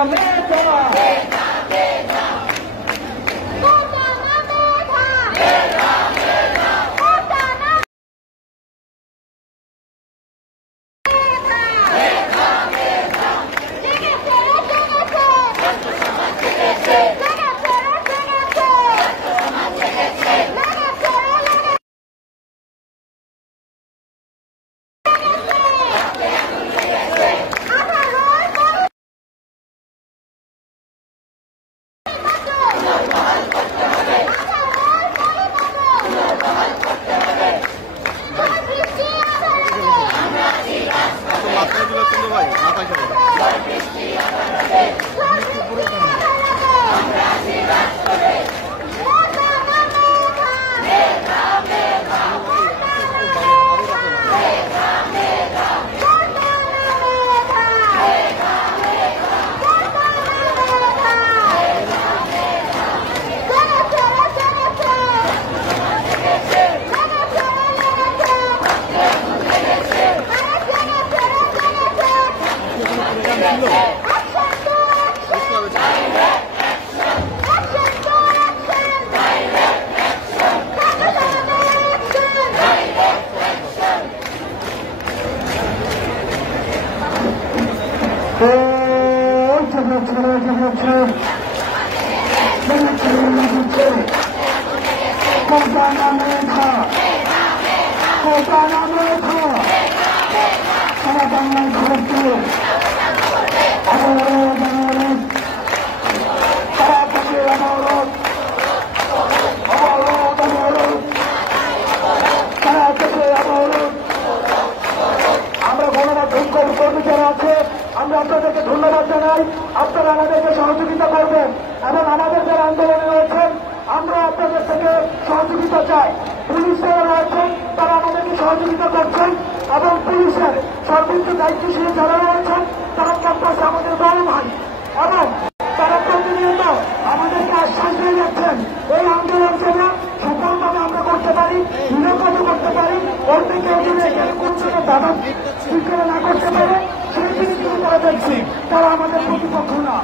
আমরা আপনাদেরকে ধন্যবাদ জানাই। আপনারা আমাদেরকে সহযোগিতা করবেন এবং আমাদের যারা আন্দোলনে রয়েছেন আমরা আপনাদের থেকে সহযোগিতা চাই। পুলিশ যারা রয়েছেন তারা আমাদেরকে সহযোগিতা করছেন এবং পুলিশের সর্বোচ্চ দায়িত্বশীল যারা রয়েছেন তারা ক্যাম্পাসে আমাদের বড় ভাই এবং তারা প্রতিনিয়ত আমাদেরকে আশ্বাস দিয়ে যাচ্ছেন এই আন্দোলন যেন সফলভাবে আমরা করতে পারি, নিরাপদ করতে পারি, ওর থেকে এখানে কোন জন্য বাধা সৃষ্টি না করতে পারে সেই জিনিসগুলো তারা দেখছি। তারা আমাদের প্রতিপক্ষ না।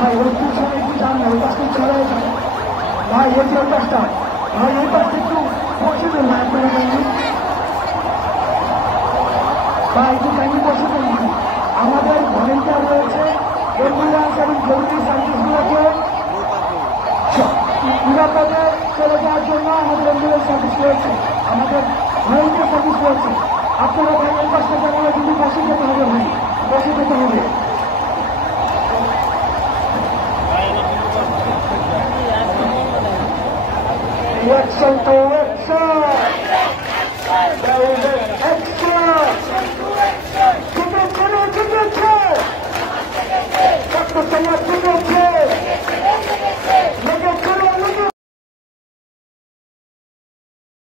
ভাই ওই পিছনে একটু যান না, ওই পাশে চলে যান ভাই, ওই যে পাশটা ভাই, ওই পাশে একটু বসে দেন না আপনারা ভাই, একটু টাইমে বসে দেন ভাই। আমাদের ভলেন্টিয়ার রয়েছে, অ্যাম্বুলেন্স এবং জরুরি সার্ভিসগুলোকে নিরাপদে চলে যাওয়ার জন্য আমাদের অ্যাম্বুলেন্স সার্ভিস রয়েছে, আমাদের ভলেন্টিয়ার সার্ভিস রয়েছে। আপনারা ভাই ওই পাশটা জানালে কিন্তু বসে যেতে হবে ভাই, বসে যেতে হবে। Action to